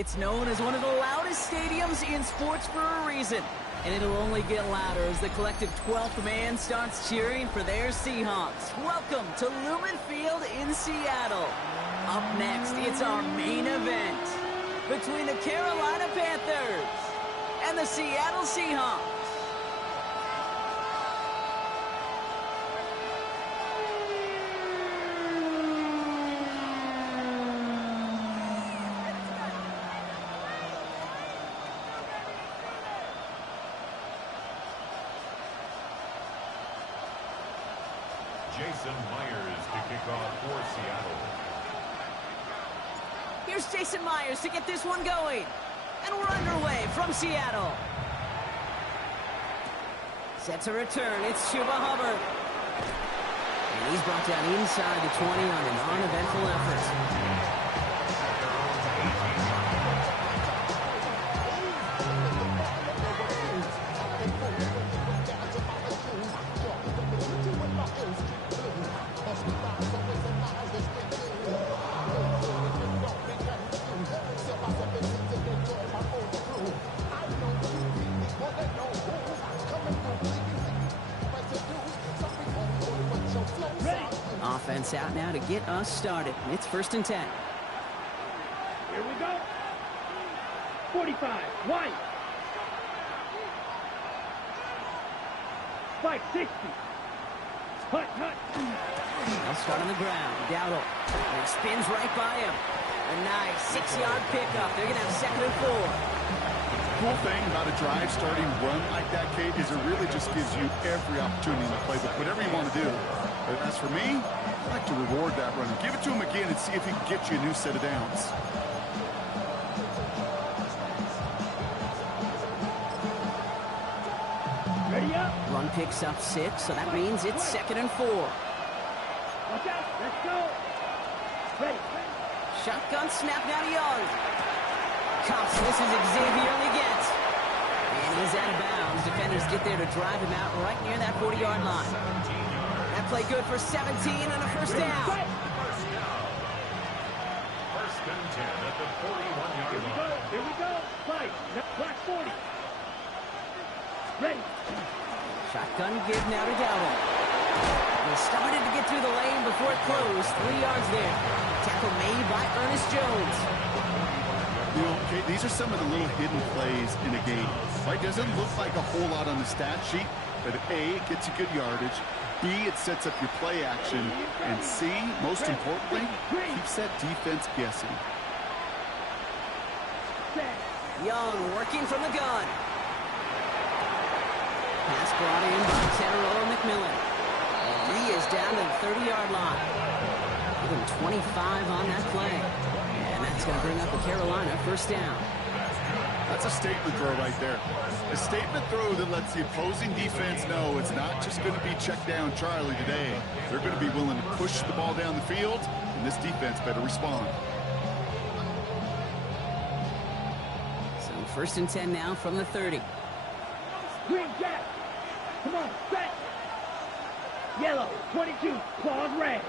It's known as one of the loudest stadiums in sports for a reason. And it'll only get louder as the collective 12th man starts cheering for their Seahawks. Welcome to Lumen Field in Seattle. Up next, it's our main event between the Carolina Panthers and the Seattle Seahawks. Jason Myers to kick off for Seattle. Here's Jason Myers to get this one going. And we're underway from Seattle. Set to return, it's Chuba Hubbard. And he's brought down inside the 20 on an uneventful effort. Offense out now to get us started. It's 1st and 10. Here we go. 45, White. Spike 60. Hut. They'll start on the ground. Dowdle. And spins right by him. A nice 6-yard pickup. They're going to have 2nd and 4. Cool thing about a drive starting run like that, Kate, is it really just gives you every opportunity in the playbook, whatever you want to do. But as for me, I like to reward that runner. Give it to him again and see if he can get you a new set of downs. Ready up. Run picks up 6, so that means it's 2nd and 4. Watch out. Let's go. Ready. Shotgun snap now to Young. Cuffs, this is Xavier Leggett. And he's out of bounds. Defenders get there to drive him out right near that 40-yard line. That play good for 17 and a first down. First and 10 at the 41-yard line. Here we go. Fight. Black 40. Ready. Shotgun give now to Dowdle. He started to get through the lane before it closed. 3 yards there. Tackle made by Ernest Jones. You know, Kate, these are some of the little hidden plays in a game. Right? Doesn't look like a whole lot on the stat sheet, but A, it gets you good yardage. B, it sets up your play action. And C, most importantly, keeps that defense guessing. Young working from the gun. Pass brought in by Teteroa McMillan. And he is down to the 30-yard line. Give him 25 on that play. And that's going to bring up the Carolina first down. That's a statement throw right there. A statement throw that lets the opposing defense know it's not just going to be check down Charlie today. They're going to be willing to push the ball down the field, and this defense better respond. So 1st and 10 now from the 30. Green jack. Come on, set. Yellow, 22, claws red.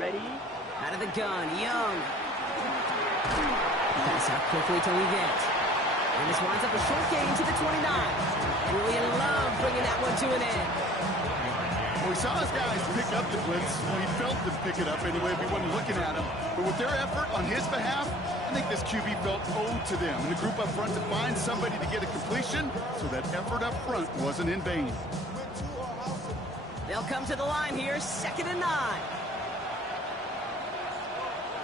Ready? Out of the gun, Young. Pass out quickly to Leggett. And this winds up a short gain to the 29. Julian Love bringing that one to an end. Well, we saw his guys pick up the blitz. We felt them pick it up anyway if we wasn't looking at him. But with their effort on his behalf, I think this QB felt owed to them. And the group up front to find somebody to get a completion so that effort up front wasn't in vain. They'll come to the line here, 2nd and 9.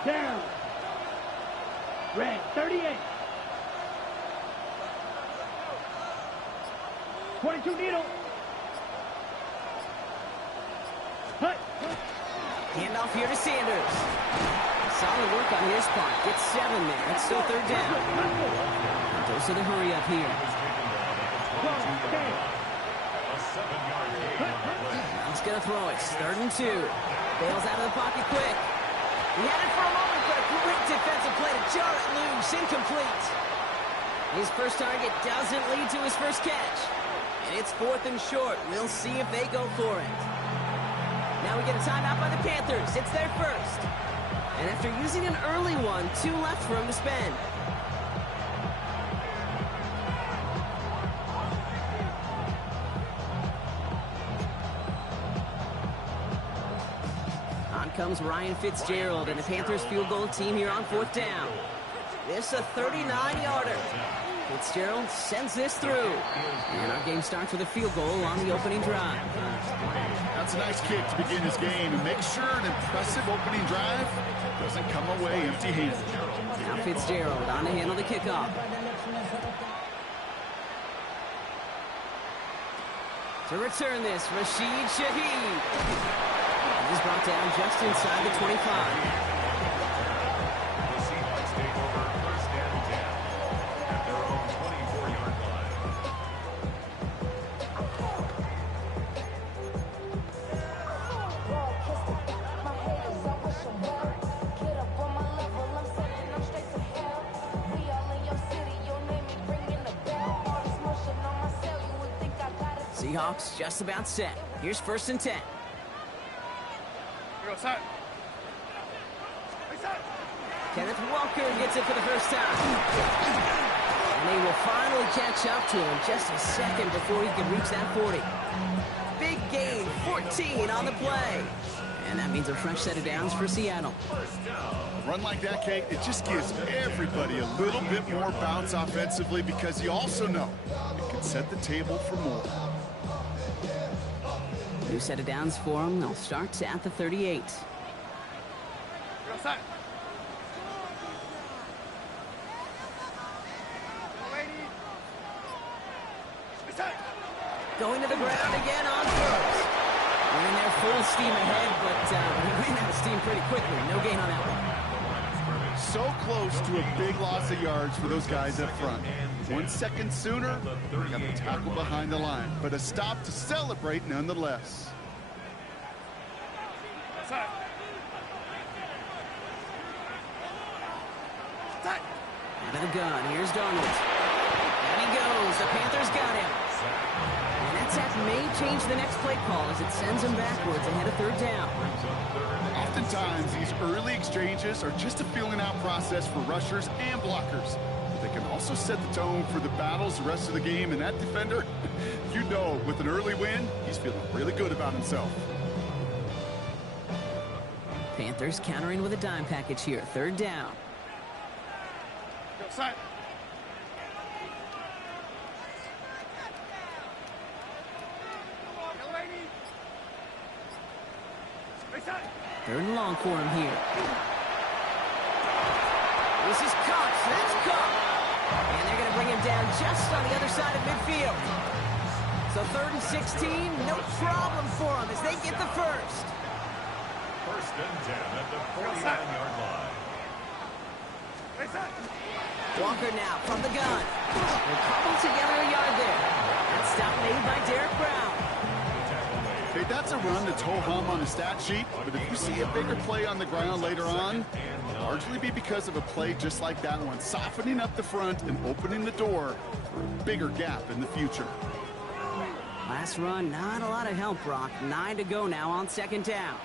Down. Red, 38. 22 needle. Hut. Handoff here to Sanders. Solid work on his part. Gets 7 there. It's still 3rd down. Goes to the hurry up here. He's going to throw it. 3rd and 2. Bails out of the pocket quick. He had it for a moment, but a great defensive play to jar it loose. Incomplete. His first target doesn't lead to his first catch. And it's 4th and short. We'll see if they go for it. Now we get a timeout by the Panthers. It's their first. And after using an early one, 2 left for him to spend. On comes Ryan Fitzgerald and the Panthers field goal team here on 4th down. This a 39-yarder. Fitzgerald sends this through. And our game starts with a field goal on the opening drive. That's a nice kick to begin his game, and make sure an impressive opening drive doesn't come away empty-handed. Now Fitzgerald on to handle the kickoff. To return this, Rashid Shaheed. He's brought down just inside the 25. The Seahawks take over 1st and 10 at their own 24-yard line. Seahawks just about set. Here's 1st and 10. Kenneth Walker gets it for the first time. And they will finally catch up to him just a second before he can reach that 40. Big gain, 14 on the play. And that means a fresh set of downs for Seattle. A run like that, Kate, it just gives everybody a little bit more bounce offensively because you also know it can set the table for more. New set of downs for him. They'll start at the 38. Going to the ground again on first. Running there full steam ahead, but he ran out of steam pretty quickly. No gain on that one. So close to a big loss of yards for those guys up front. 1 second sooner, got a tackle behind the line, but a stop to celebrate nonetheless. Out of the gun, here's Darnold. And he goes, the Panthers got him. And that sack may change the next play call as it sends him backwards ahead of 3rd down. Oftentimes, these early exchanges are just a feeling out process for rushers and blockers. But they can also set the tone for the battles the rest of the game, and that defender, you know, with an early win, he's feeling really good about himself. Panthers countering with a dime package here, 3rd down. Third and long for him here. This is Cox. That's Cox. And they're going to bring him down just on the other side of midfield. So 3rd and 16, no problem for them as they get the first. 1st and 10 at the 49-yard line. Walker now from the gun. They're cobbled together a yard there. That stop made by Derek Brown. Hey, that's a run that's ho-hum on the stat sheet, but if you see a bigger play on the ground later on, it'll largely be because of a play just like that one, softening up the front and opening the door for a bigger gap in the future. Last run, not a lot of help, Brock. 9 to go now on 2nd down.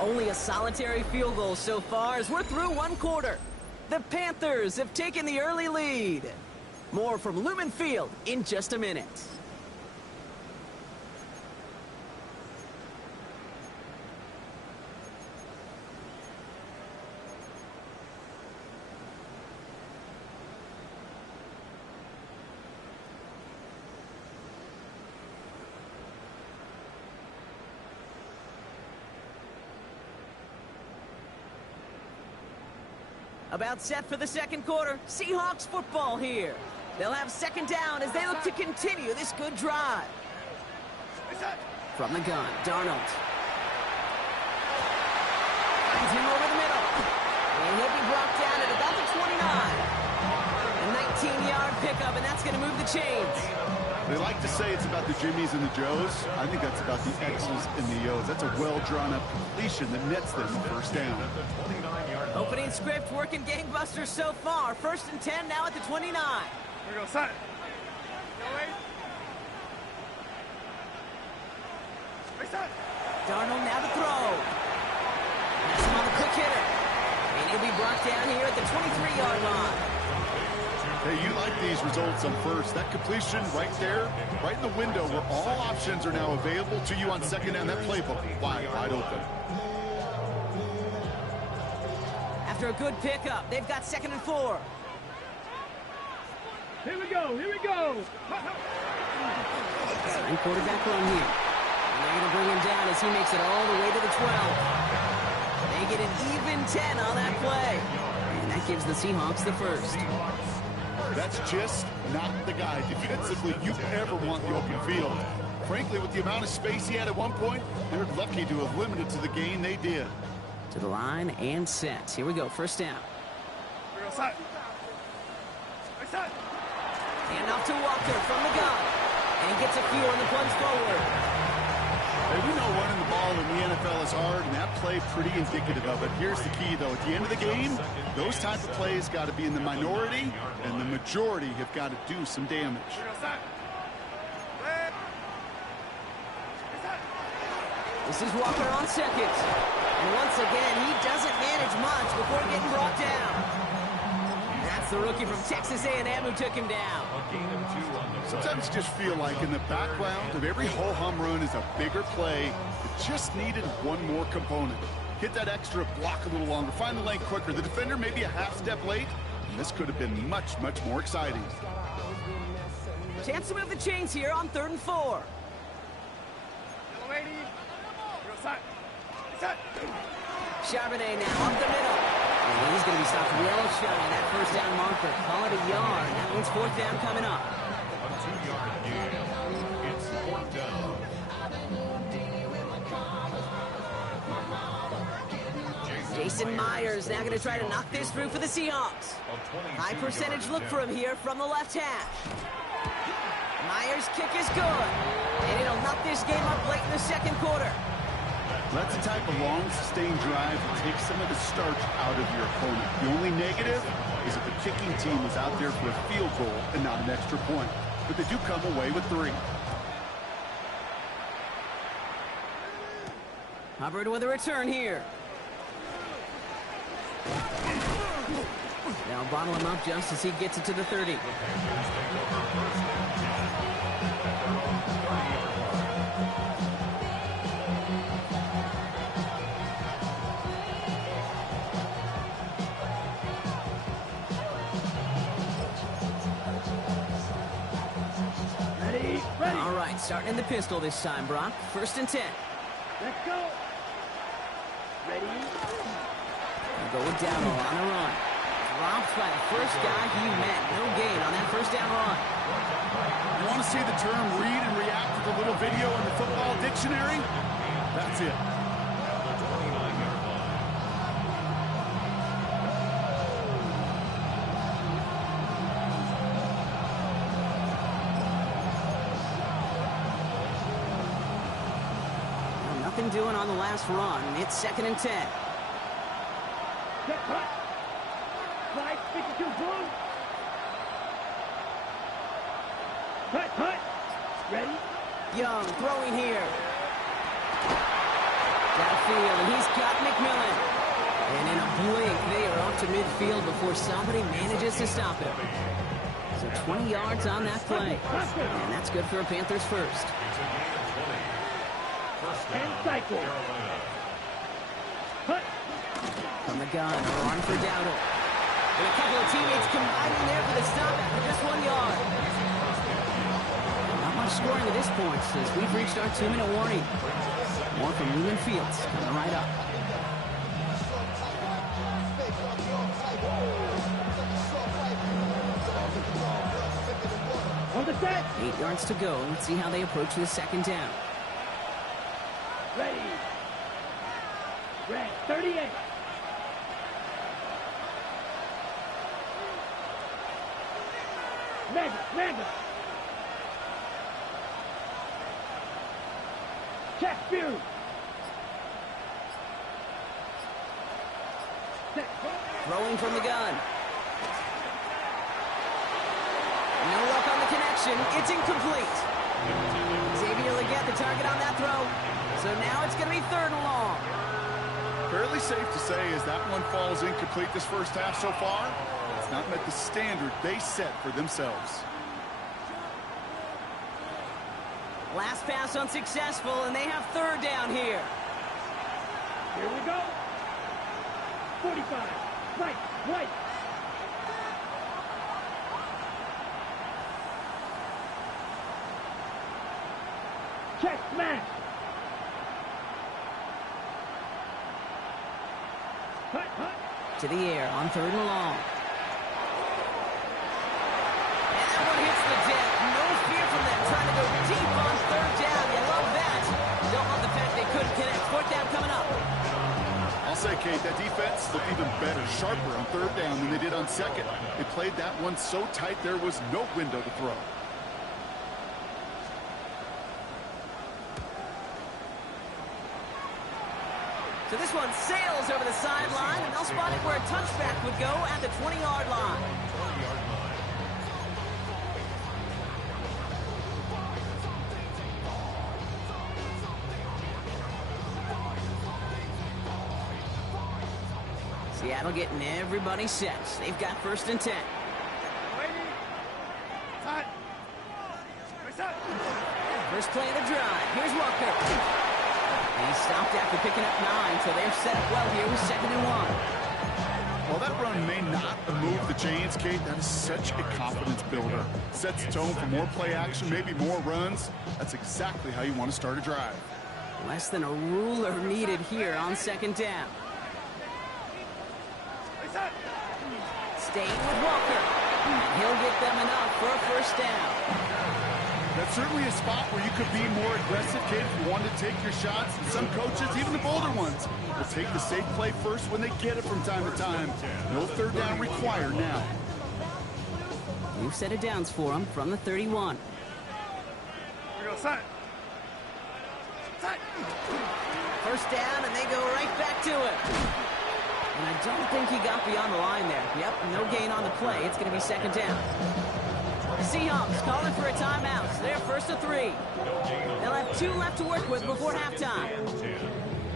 Only a solitary field goal so far as we're through 1 quarter. The Panthers have taken the early lead. More from Lumen Field in just a minute. About set for the 2nd quarter. Seahawks football here. They'll have 2nd down as they look to continue this good drive. From the gun, Darnold. Finds him over the middle. And he'll be brought down at about the 29. A 19-yard pickup, and that's going to move the chains. They like to say it's about the Jimmies and the Joes. I think that's about the X's and the O's. That's a well-drawn-up completion that nets them the 1st down. Opening script working gangbusters so far. 1st and 10 now at the 29. Here we go, set. Darnold now to throw. Pass him on the quick hitter. And he'll be brought down here at the 23-yard line. Hey, you like these results on first. That completion right there, right in the window where all options are now available to you on second down. That playbook wide open. After a good pickup, they've got 2nd and 4. Here we go. Here we go. Sign quarterback run here. And they're going to bring him down as he makes it all the way to the 12. They get an even 10 on that play. And that gives the Seahawks the first. That's just not the guy defensively you ever want the open field. Frankly, with the amount of space he had at one point, they're lucky to have limited to the gain they did. To the line and set. Here we go, first down. Hand off to Walker from the gun. And he gets a few on the plunge forward. Hey, we know running the ball in the NFL is hard, and that play pretty indicative of it. Here's the key, though. At the end of the game, those type of plays got to be in the minority, and the majority have got to do some damage. This is Walker on second. And once again, he doesn't manage much before getting brought down. That's the rookie from Texas A&M who took him down. Sometimes you just feel like in the background of every ho-hum run is a bigger play. It just needed one more component. Hit that extra block a little longer, find the lane quicker. The defender maybe a half step late, and this could have been much more exciting. Chance to move the chains here on 3rd and 4. Charbonnet now up the middle. And he's going to be stopped well shy of that first down marker. Call it a yard. That one's 4th down coming up. A 2-yard gain. It's 4th down. Jason Myers now going to try to knock this through for the Seahawks. High percentage look for him here from the left hash. Myers' kick is good. And it'll knock this game up late in the 2nd quarter. That's the type of long, sustained drive that takes some of the starch out of your opponent. The only negative is that the kicking team was out there for a field goal and not an extra point. But they do come away with 3. Hubbard with a return here. They'll bottle him up just as he gets it to the 30. All right, starting in the pistol this time, Brock. 1st and 10. Let's go. Ready? They'll go with Dowdle on the run. Dropped by the first guy he met. No gain on that 1st down run. You want to see the term read and react with a little video in the football dictionary? That's it. Nothing doing on the last run. It's 2nd and 10. Get cut. Slide 52, boom. Cut. Ready? Young throwing here. Downfield, and he's got McMillan. And in a blink, they are up to midfield before somebody manages to stop him. So 20 yards on that play. And that's good for a Panthers first. And cycle. Cut. From the gun, on for Dowdle. And a couple of teammates combining there for the stop after just 1 yard. Not much scoring at this point since we've reached our 2-minute warning. More from Lumen Fields coming right up. On the set. 8 yards to go. Let's see how they approach the 2nd down. Ready. Red 38. Mega. Check view. Throwing from the gun. No luck on the connection. It's incomplete. Xavier Legette, the target on that throw. So now it's going to be 3rd and long. Fairly safe to say as that one falls incomplete this first half so far, it's not met the standard they set for themselves. Last pass unsuccessful, and they have 3rd down here. Here we go. 45. Right. Check, smash. Hut. To the air on 3rd and long. And that one hits the deck. No fear from them trying to go deep on 3rd down. You love that. Don't love the fact they couldn't connect. 4th down coming up. I'll say, Kate, that defense looked even better, sharper on 3rd down than they did on 2nd. They played that one so tight there was no window to throw. So this one sails over the sideline, and they'll spot it where a touchback would go at the 20-yard line. 20-yard line. Seattle getting everybody set. They've got 1st and 10. First play of the drive. Here's Walker. He stopped after picking up 9, so they're set up well here with 2nd and 1. While that run may not move the chains, Kate, that is such a confidence builder. Sets the tone for more play action, maybe more runs. That's exactly how you want to start a drive. Less than a ruler needed here on 2nd down. Staying with Walker. He'll get them enough for a 1st down. That's certainly a spot where you could be more aggressive, Kate, if you wanted to take your shots. And some coaches, even the bolder ones, will take the safe play first when they get it from time to time. No 3rd down required now. New set of downs for him from the 31. First down, and they go right back to it. And I don't think he got beyond the line there. Yep, no gain on the play. It's going to be 2nd down. Seahawks calling for a timeout. They're 1st and 3. They'll have 2 left to work with before halftime.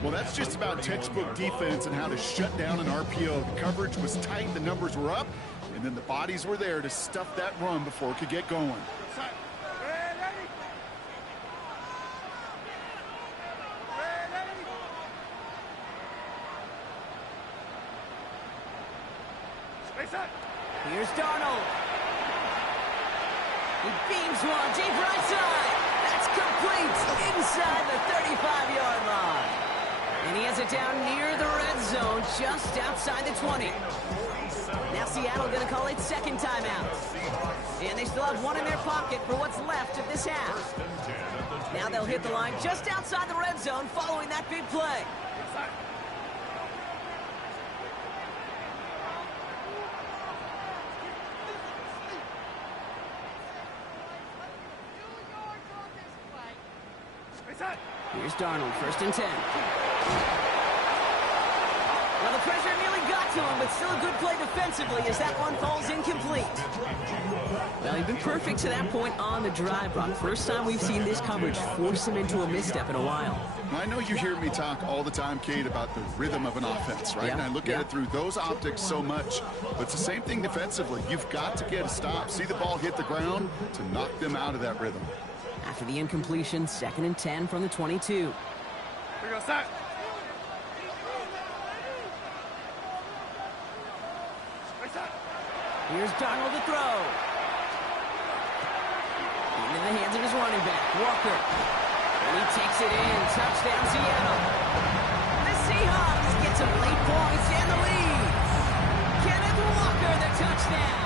Well, that's just about textbook defense and how to shut down an RPO. The coverage was tight, the numbers were up, and then the bodies were there to stuff that run before it could get going. Here's Darnold. He beams one deep right side. That's complete inside the 35-yard line. And he has it down near the red zone, just outside the 20. Now Seattle going to call it 2nd timeout. And they still have 1 in their pocket for what's left of this half. Now they'll hit the line just outside the red zone following that big play. Here's Darnold, 1st and 10. Well, the pressure nearly got to him, but still a good play defensively as that one falls incomplete. Well, he's been perfect to that point on the drive, Brock. First time we've seen this coverage force him into a misstep in a while. I know you hear me talk all the time, Kate, about the rhythm of an offense, right? Yeah, And I look at it through those optics so much. But it's the same thing defensively. You've got to get a stop, see the ball hit the ground to knock them out of that rhythm. After the incompletion, 2nd and 10 from the 22. Here's Darnold to throw. Into the hands of his running back, Walker. And he takes it in. Touchdown, Seattle. The Seahawks get some late points and the lead. Kenneth Walker, the touchdown.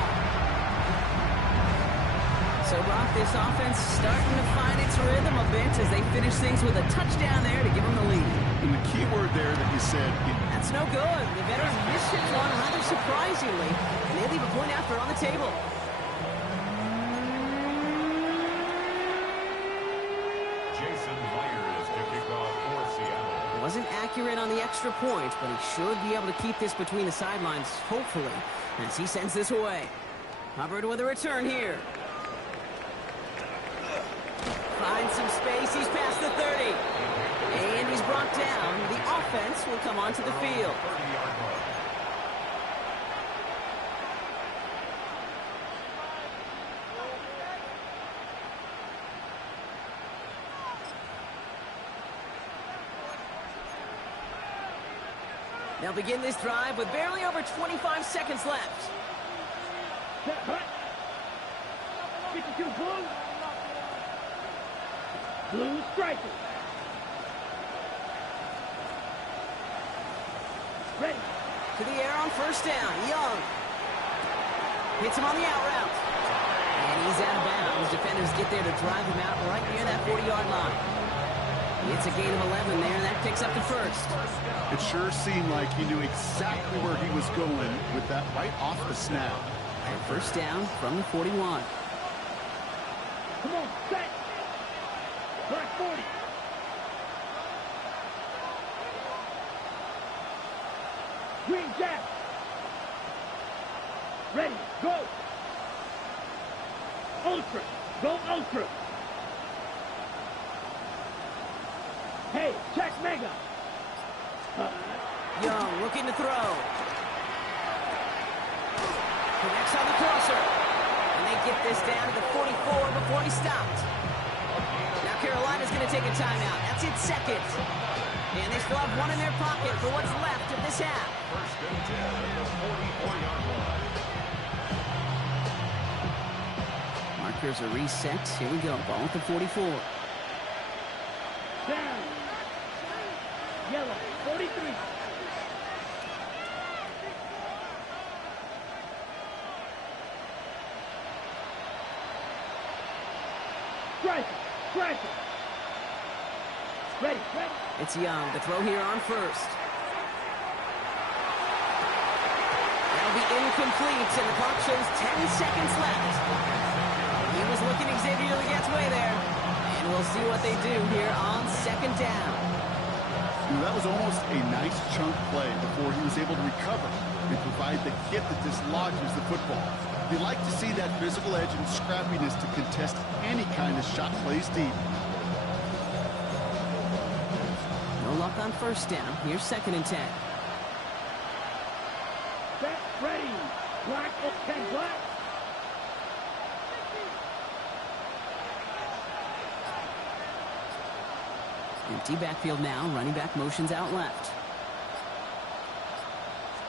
So, Brock, this offense starting to find its rhythm a bit as they finish things with a touchdown there to give them the lead. And the key word there that you said, That's no good. The veterans missed it one rather surprisingly, and they leave a point after on the table. Jason Myers to kick off for Seattle. Wasn't accurate on the extra point, but he should be able to keep this between the sidelines, hopefully, as he sends this away. Hubbard with a return here. Finds some space. He's past the 30. And he's brought down. The offense will come onto the field. 30-yard line. They'll begin this drive with barely over 25 seconds left. Set, hut. 52 blue. Blue striker. Ready. To the air on first down. Young. Hits him on the out route. And he's out of bounds. Defenders get there to drive him out right near that 40-yard line. It's a gain of 11 there, and that picks up the first. It sure seemed like he knew exactly where he was going with that right off the snap. And first down from the 41. Come on, set. Black 40. Green jack. Ready, go. Ultra, go ultra. Hey, check mega. Young looking to throw. Connects on the crosser. And they get this down to the 44 before he stopped. Now Carolina's going to take a timeout. That's its second. And they still have one in their pocket for what's left of this half. First and 10 at the 44-yard line. Markers are reset. Here we go. Ball at the 44. Down. Yellow, 43. Striker, striker. Ready, ready. It's Young. The throw here on first. That'll be incomplete, and the clock shows 10 seconds left. He was looking Xavier Leget's way there. And we'll see what they do here on second down. That was almost a nice chunk play before he was able to recover and provide the hit that dislodges the football. You like to see that physical edge and scrappiness to contest any kind of shot plays deep. No luck on first down. Here's second and 10. Set, ready. Black, 10 black. Empty backfield now. Running back motions out left.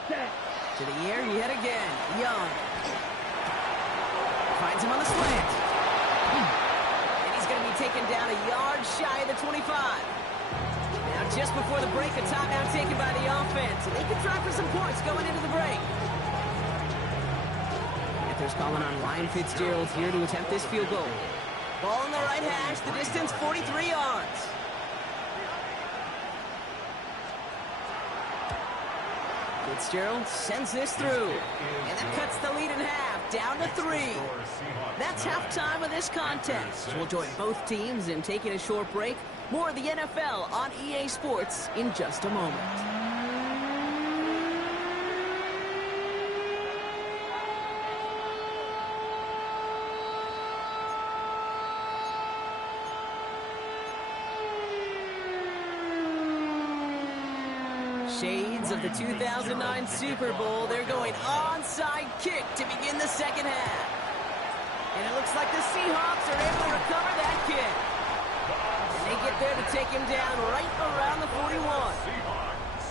Set. To the air, yet again. Young. Finds him on the slant. And he's going to be taken down a yard shy of the 25. Now, just before the break, a timeout taken by the offense. And they can try for some points going into the break. Panthers calling on Ryan Fitzgerald here to attempt this field goal. Ball in the right hash. The distance, 43 yards. Fitzgerald sends this through. And that cuts the lead in half, down to 3. That's halftime of this contest. We'll join both teams in taking a short break. More of the NFL on EA Sports in just a moment. Shades of the 2009 Super Bowl. They're going onside kick to begin the second half. And it looks like the Seahawks are able to recover that kick. And they get there to take him down right around the 41.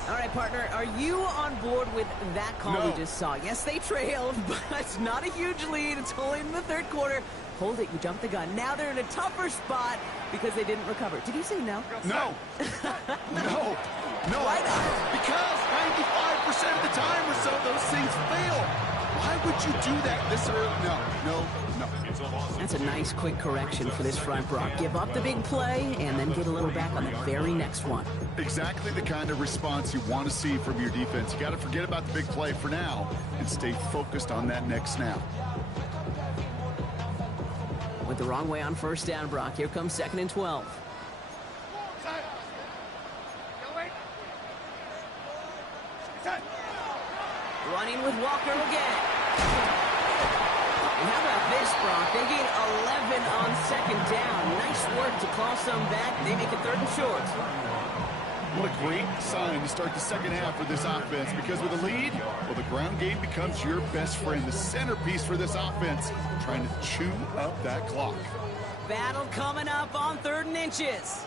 All right, partner, are you on board with that call we just saw? Yes, they trailed, but it's not a huge lead. It's only in the third quarter. Hold it, you jumped the gun. Now they're in a tougher spot because they didn't recover. Did you say no? No. No. No. Why not? Because 95% of the time or so, those things fail. Why would you do that this early? No. That's a nice quick correction for this front, Brock. Give up the big play and then get a little back on the very next one. Exactly the kind of response you want to see from your defense. You got to forget about the big play for now and stay focused on that next snap. Went the wrong way on first down, Brock. Here comes second and 12. Running with Walker again. And how about this, Brock? They gain 11 on second down. Nice work to claw some back. They make it 3rd and short. What a great sign to start the second half for this offense, because with a lead, well, the ground game becomes your best friend, the centerpiece for this offense, trying to chew up that clock. Battle coming up on 3rd and inches.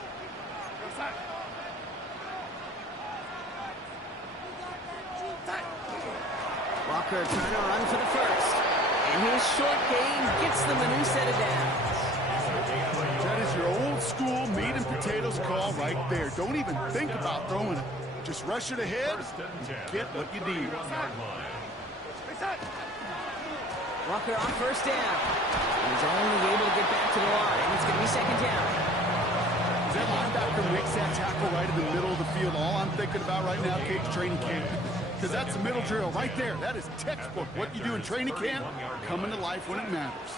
Walker trying to run for the first. And his short gain gets them a new set of downs. That is your old school meat and potatoes call right there. Don't even think about throwing it. Just rush it ahead and get what you need. Walker on 1st down. He's only able to get back to the line. It's going to be 2nd down. As that linebacker makes that tackle right in the middle of the field, all I'm thinking about right now, Cage, training camp. Because that's the middle drill right there. That is textbook. What you do in training camp, coming to life when it matters.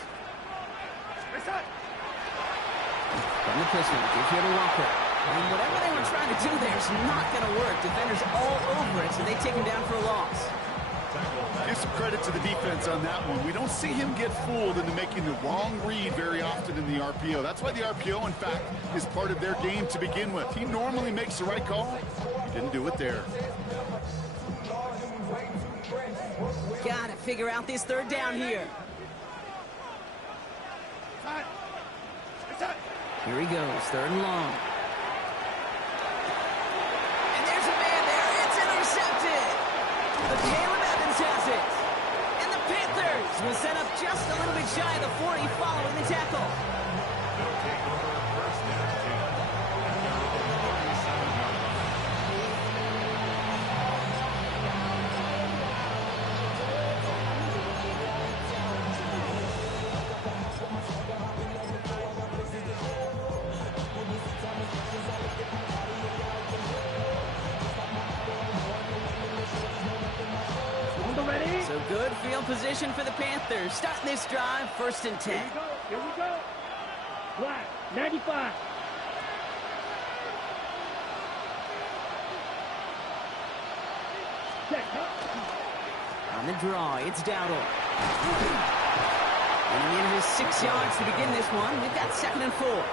From the pistol, give here to Walker. And whatever they were trying to do there is not going to work. Defenders all over it, so they take him down for a loss. Give some credit to the defense on that one. We don't see him get fooled into making the wrong read very often in the RPO. That's why the RPO, in fact, is part of their game to begin with. He normally makes the right call. He didn't do it there. Gotta figure out this 3rd down here. Here he goes, 3rd and long. And there's a man there. It's intercepted. The Caleb Evans has it. And the Panthers will set up just a little bit shy of the 40 following the tackle. They'll take over 1st and 10. And their own 47-yard line. So good field position for the Panthers. Starting this drive, 1st and 10. Here we go. Black, 95. Check. On the draw, it's Dowdle. And in his 6 yards to begin this one. We've got 2nd and 4.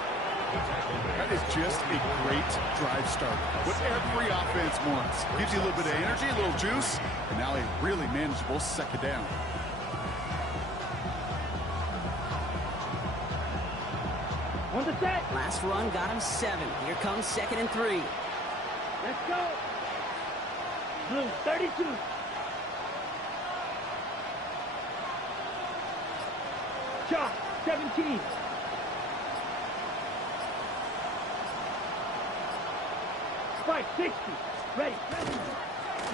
That is just a great drive start. What every offense wants. Gives you a little bit of energy, a little juice, and now a really manageable 2nd down. On the set. Last run got him 7. Here comes 2nd and 3. Let's go. Blue, 32. Chalk, 17. Spike, 60. Ready.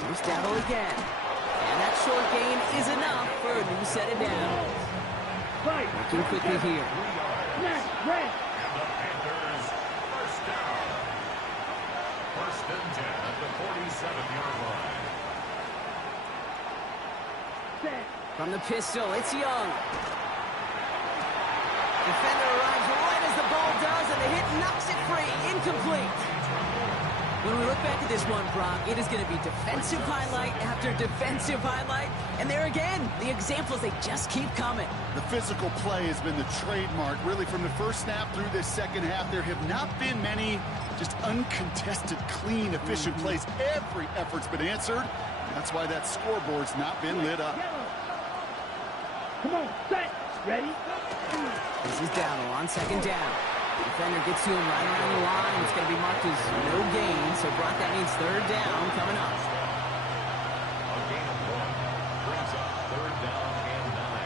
Here's Dowdle again. And that short gain is enough for a new set of downs. Spike. Working quickly here. Snap, red. And the Panthers, 1st down. 1st and 10 at the 47-yard line. Set. From the pistol, it's Young. Defender arrives right as the ball does, and the hit knocks it free. Incomplete. When we look back at this one, Brock, it is going to be defensive highlight after defensive highlight. And there again, the examples, they just keep coming. The physical play has been the trademark, really, from the first snap through this second half. There have not been many just uncontested, clean, efficient plays. Every effort's been answered. That's why that scoreboard's not been lit up. Yellow. Come on, set. Ready. This is Dowdle on 2nd down. Defender gets to him right around the line. It's going to be marked as no gain. So, Brock, that means 3rd down coming up. A gain of 1 brings up 3rd down and 9.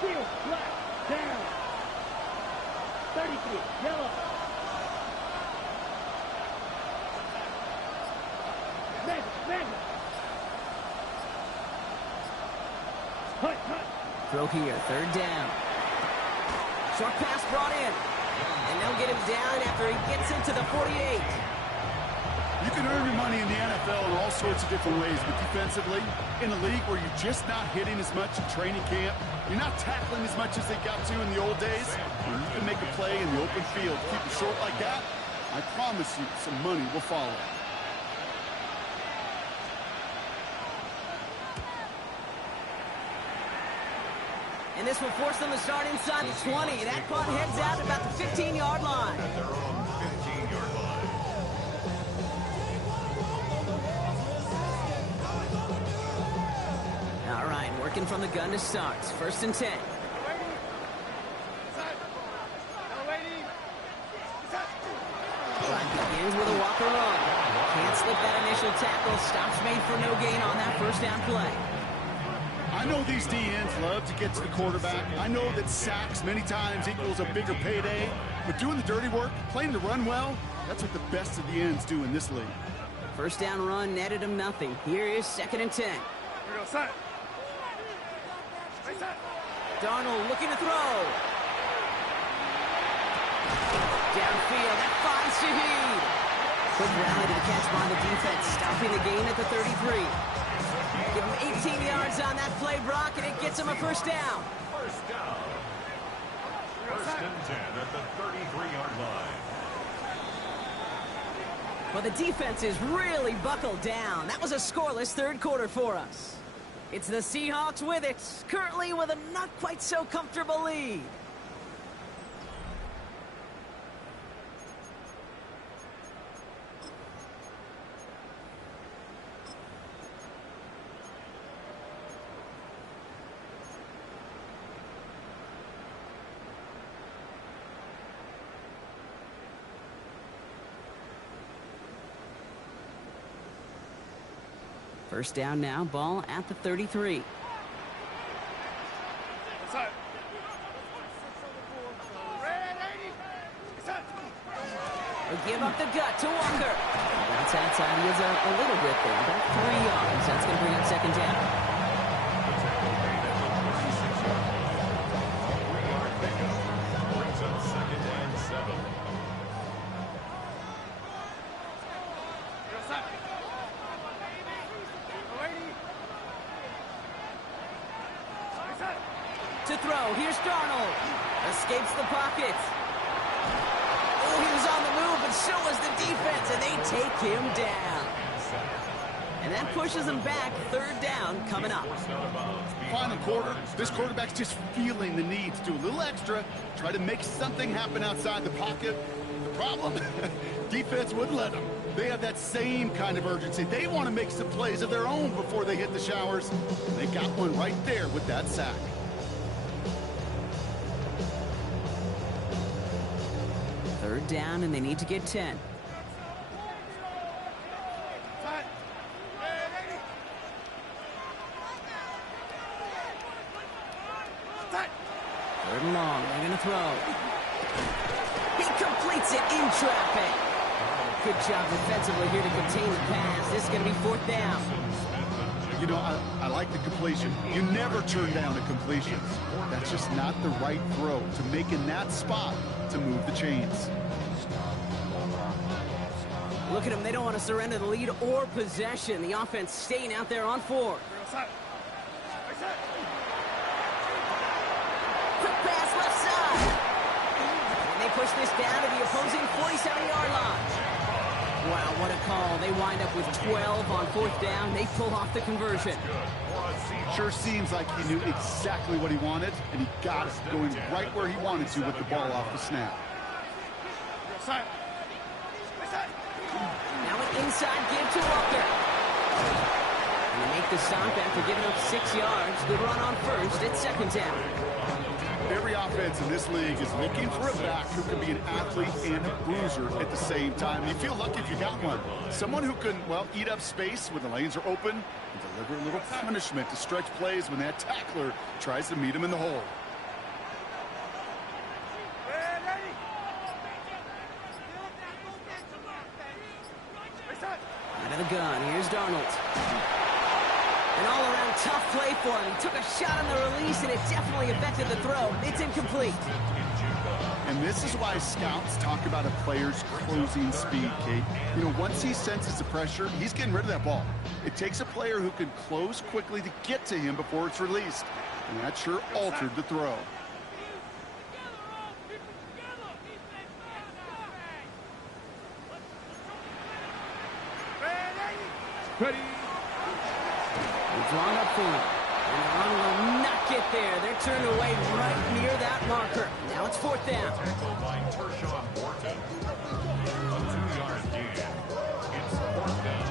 Field, black, down. 33, yellow. Mega. Hut. Throw here, 3rd down. Short pass brought in. And they'll get him down after he gets into the 48. You can earn your money in the NFL in all sorts of different ways, but defensively, in a league where you're just not hitting as much in training camp, you're not tackling as much as they got to in the old days, when you can make a play in the open field, keep it short like that, I promise you some money will follow. And this will force them to start inside the 20. That punt heads out at about the 15-yard line. At their own 15-yard line. All right, working from the gun to start. 1st and 10. Drive begins with a walker run. Can't slip that initial tackle. Stops made for no gain on that first down play. I know these DNs love to get to the quarterback. I know that sacks many times equals a bigger payday. But doing the dirty work, playing the run well, that's what the best of the ends do in this league. First down run netted him nothing. Here is 2nd and 10. Darnold looking to throw. Downfield, that finds Shaheed. Quick rally to the catch by the defense, stopping the gain at the 33. Give him 18 yards on that play, Brock, and it gets him a first down. First down. 1st and 10 at the 33-yard line. Well, the defense is really buckled down. That was a scoreless third quarter for us. It's the Seahawks with it, currently with a not quite so comfortable lead. First down now, ball at the 33. They give up the gut to Walker. That's outside. He is a little bit there, about 3 yards. That's going to bring up 2nd down. The tackle made at the 36-yard line. 3-yard pickup brings up 2nd and 7. To throw, here's Darnold. Escapes the pocket. Oh, he was on the move, but so was the defense, and they take him down. And that pushes him back. 3rd down coming up. Final quarter, this quarterback's just feeling the need to do a little extra, try to make something happen outside the pocket. The problem, defense wouldn't let them. They have that same kind of urgency. They want to make some plays of their own before they hit the showers. They got one right there with that sack. 3rd down, and they need to get 10. Third and long, they're going to throw. He completes it in traffic. Good job defensively here to contain the pass. This is going to be 4th down. You know, I like the completion. You never turn down a completion. That's just not the right throw to make in that spot to move the chains. Look at them. They don't want to surrender the lead or possession. The offense staying out there on 4. Quick pass left side. And they push this down to the opposing 47-yard line. Wow, what a call. They wind up with 12 on 4th down. They pull off the conversion. Sure seems like he knew exactly what he wanted, and he got it going right where he wanted to with the ball off the snap. Now an inside give to Walker. And they make the stop after giving up 6 yards. Good run on first. It's 2nd down. Every offense in this league is looking for a back who can be an athlete and a bruiser at the same time. You feel lucky if you got one. Someone who can, well, eat up space when the lanes are open and deliver a little punishment to stretch plays when that tackler tries to meet him in the hole. Out of the gun, here's Darnold. An all-around tough play for him. He took a shot on the release, and it definitely affected the throw. It's incomplete. And this is why scouts talk about a player's closing speed, Kate. You know, once he senses the pressure, he's getting rid of that ball. It takes a player who can close quickly to get to him before it's released. And that sure altered the throw. Ready. It's long up for him. And the run will not get there. They're turned away right near that marker. Now it's fourth down. Tackled by Tershawn Wharton. A 2-yard gain. It's fourth down.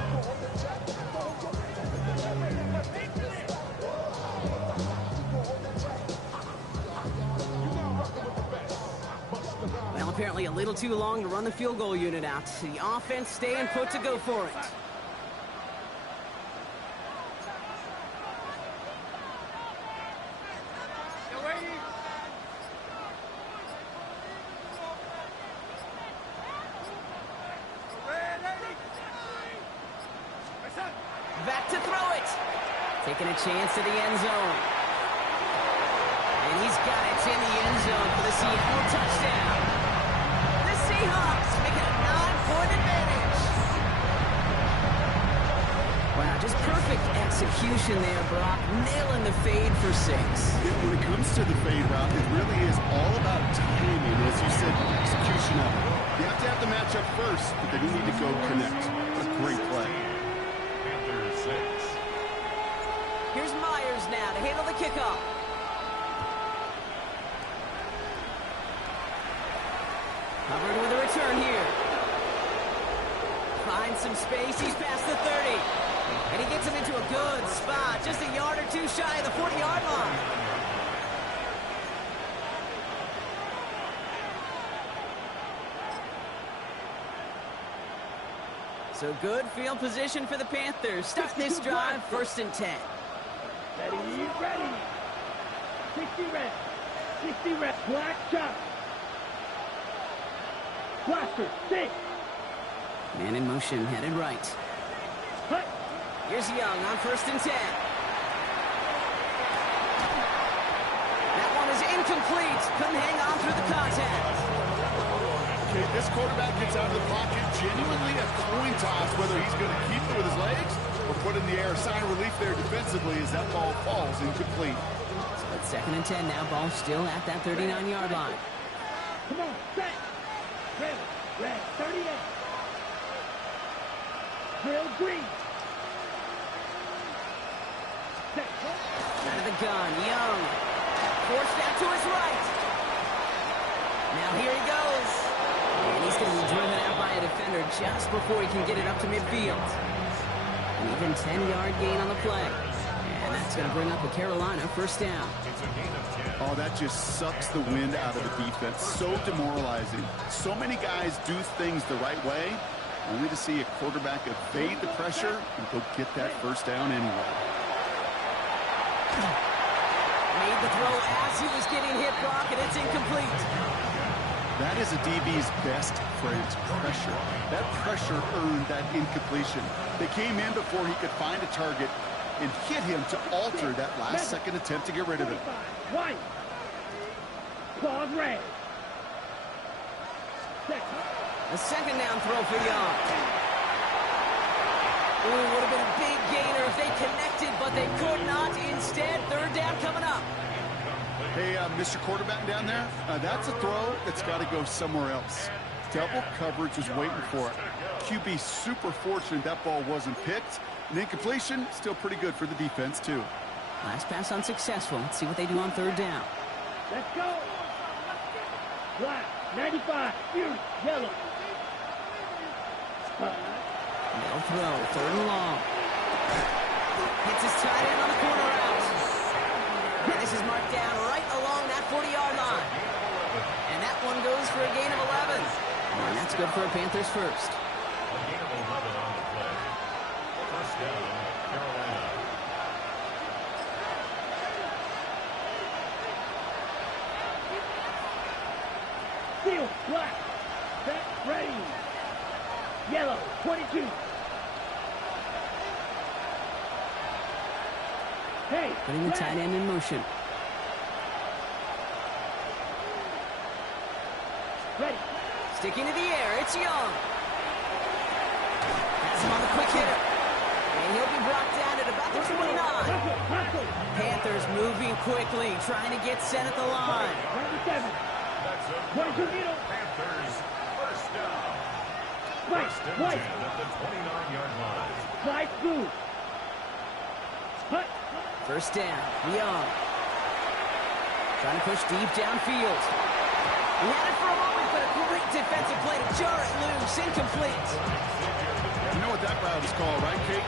Well, apparently a little too long to run the field goal unit out. The offense staying put to go for it. Back to throw it. Taking a chance to the end zone. And he's got it in the end zone for the Seattle touchdown. The Seahawks make it a 9-point advantage. Wow, just perfect execution there, Brock. Nailing the fade for 6. When it comes to the fade route, it really is all about timing. As you said, execution of it. You have to have the matchup first, but then you need to go connect. A great play. Panthers 6. Here's Myers now to handle the kickoff. Covered with a return here. Finds some space. He's past the 30. And he gets him into a good spot. Just a yard or two shy of the 40-yard line. So good field position for the Panthers. Start this drive, 1st and 10. Ready, ready. 60 reps. 60 reps. Black chop. Blaster, 6. Man in motion, headed right. Hut. Here's Young on 1st and 10. That one is incomplete. Couldn't hang on through the contact. Okay, this quarterback gets out of the pocket, genuinely a coin toss, whether he's going to keep it with his legs or put in the air. Sign of relief there defensively as that ball falls incomplete. So it's 2nd and 10 now. Ball still at that 39-yard line. Come on, set. Red, red, 38. Drill green. Set. Out of the gun, Young. Forced out to his right. Now here he goes. And he's going to be driven out by a defender just before he can get it up to midfield. An even 10-yard gain on the play. And that's going to bring up a Carolina 1st down. It's a gain of 10. Oh, that just sucks the wind out of the defense. So demoralizing. So many guys do things the right way, only to see a quarterback evade the pressure and go get that 1st down anyway. Made the throw as he was getting hit, Brock, and it's incomplete. That is a DB's best friend, pressure. That pressure earned that incompletion. They came in before he could find a target and hit him to alter that last-second attempt to get rid of it. White. Claws red. Set. A 2nd down throw for Young. Ooh, would have been a big gainer if they connected, but they could not. Instead, 3rd down coming up. Hey, Mr. Quarterback down there, that's a throw that's got to go somewhere else. Double coverage was waiting for it. QB super fortunate that ball wasn't picked. And incompletion, still pretty good for the defense, too. Last pass unsuccessful. Let's see what they do on 3rd down. Let's go. Black, 95, Fury, yellow. They'll throw, 3rd and long. Hits his tight end on the corner out. And this is marked down right along that 40-yard line. And that one goes for a gain of 11. And that's good for a Panthers 1st. A gain of 11 on the play. 1st down, Carolina. Steel, black, set, ready. Yellow, 22. Hey, Putting the tight end in motion. Sticking to the air, it's Young. Has him on the quick hitter. And he'll be brought down at about the 29. Panthers moving quickly, trying to get set at the line. 27. That's a 22 middle. Panthers first down. Right, First and right. 10 at the 29-yard line. Slide through. Hut. First down, Young. Trying to push deep downfield. He had it for a moment, but a great defensive play to jar it loose. Incomplete. You know what that route is called, right, Kate?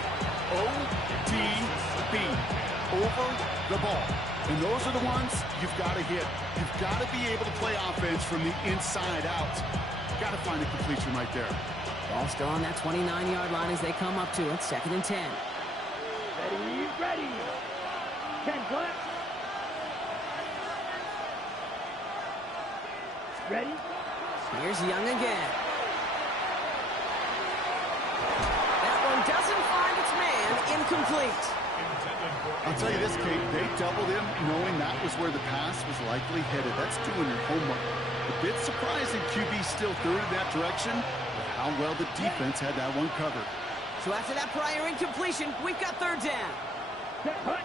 OTB. Over the ball. And those are the ones you've got to hit. You've got to be able to play offense from the inside out. Got to find a completion right there. Ball still on that 29-yard line as they come up to it. 2nd and 10. Ready, ready. 10 flat. Ready. Here's Young again. That one doesn't find its man. Incomplete. I'll tell you this, Kate, they doubled him knowing that was where the pass was likely headed. That's doing your homework. A bit surprising QB still threw it in that direction, but how well the defense had that one covered. So after that prior incompletion, we've got 3rd down. Set hut.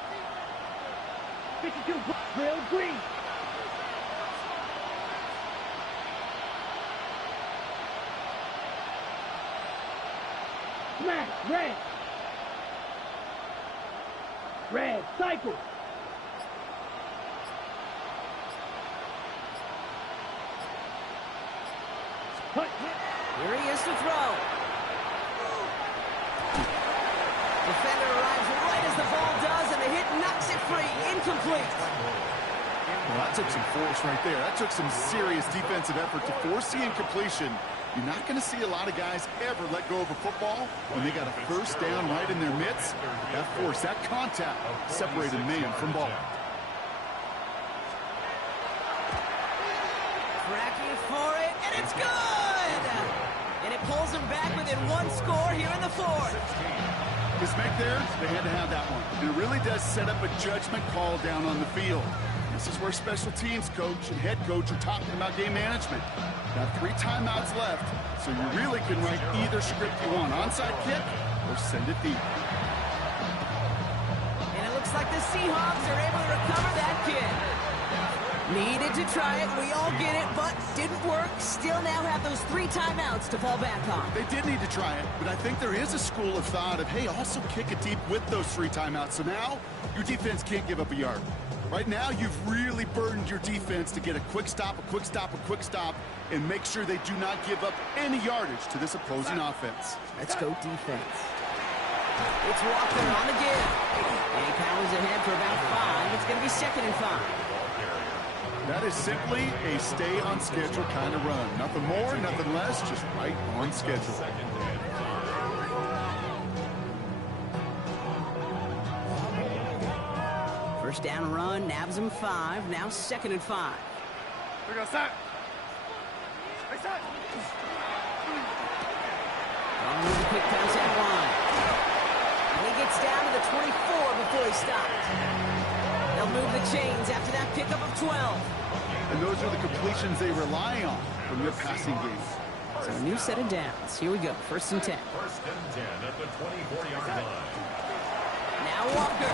52 drill green. Smash, red. Red, cycle. Hut. Here he is to throw. Defender arrives right as the ball does, and the hit knocks it free. Incomplete. Well, that took some force right there. That took some serious defensive effort to force the incompletion. You're not going to see a lot of guys ever let go of a football when they got a first down right in their midst. That force, that contact separated man from ball. Tracking for it, and it's good! And it pulls them back within 1 score here in the 4th. This make there, they had to have that one. And it really does set up a judgment call down on the field. This is where special teams coach and head coach are talking about game management. Got 3 timeouts left, so you really can write either script you want. Onside kick or send it deep. And it looks like the Seahawks are able to recover that kick. Needed to try it, we all get it, but didn't work. Still now have those 3 timeouts to fall back on. They did need to try it, but I think there is a school of thought of, hey, also kick it deep with those 3 timeouts. So now your defense can't give up a yard. Right now, you've really burdened your defense to get a quick stop, and make sure they do not give up any yardage to this opposing offense. Let's go defense. It's Walker on the give. And he powers ahead for about 5. It's going to be 2nd and 5. That is simply a stay-on-schedule kind of run. Nothing more, nothing less, just right on schedule. First down run, nabs him 5. Now 2nd and 5. We're going to start. On with the quick pass out line. And he gets down to the 24 before he stopped. They'll move the chains after that pickup of 12. And those are the completions they rely on from their passing game. So a new set of downs. Here we go. 1st and 10. First and 10 at the 24-yard line. Now Walker.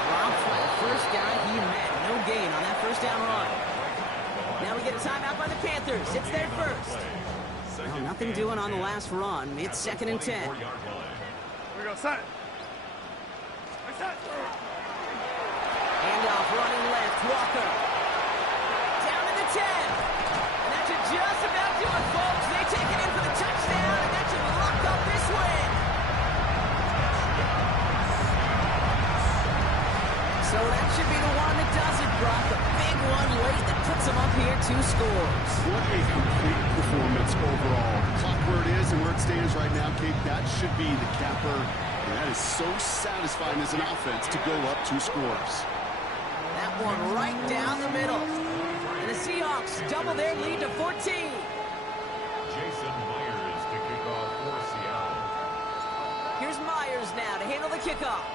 Dropped by the first guy he met. No gain on that first down run. Now we get a timeout by the Panthers. It's their first. Well, nothing doing on the last run. It's 2nd and 10. We're going to start. Handoff running left. Walker. Down to the 10. And that should just about do it, folks. They take it in for the touchdown, and that should lock up this win. So that should be the one that does it, Brock. A big one late that puts them up here 2 scores. What a complete performance overall. The clock where it is and where it stands right now, Kate, that should be the capper. And that is so satisfying as an offense to go up 2 scores. That one right down the middle. And the Seahawks double their lead to 14. Jason Myers to kick off for Seattle. Here's Myers now to handle the kickoff.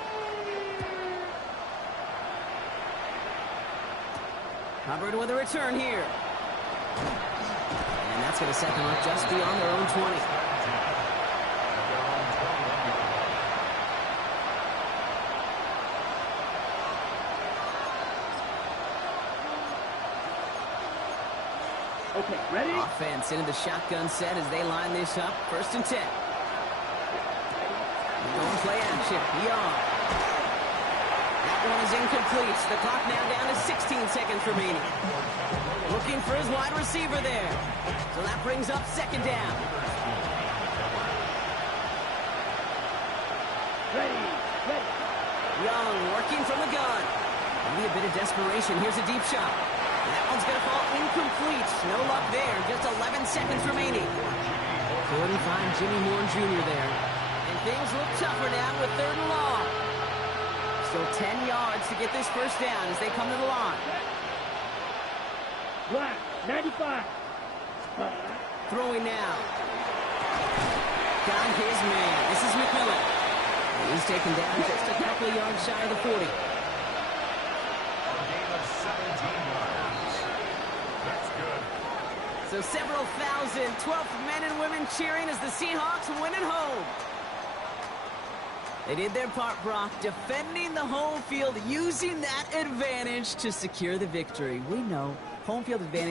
Hubbard with a return here. And that's that's going to set them up just beyond their own 20. Okay, ready? Offense into the shotgun set as they line this up. 1st and 10. Going play action. Young. That one is incomplete. The clock now down to 16 seconds remaining. Looking for his wide receiver there. So that brings up 2nd down. Ready. Young working from the gun. Maybe a bit of desperation. Here's a deep shot. That one's going to fall incomplete. No luck there. Just 11 seconds remaining. Couldn't find Jimmy Horn Jr. there. And things look tougher now with 3rd and long. Still 10 yards to get this 1st down as they come to the line. Black, 95. Throwing now. Got his man. This is McMillan. He's taken down just a couple of yards shy of the 40. A gain of 17 yards. That's good. So several thousand 12th men and women cheering as the Seahawks win at home. They did their part, Brock, defending the home field, using that advantage to secure the victory. We know home field advantage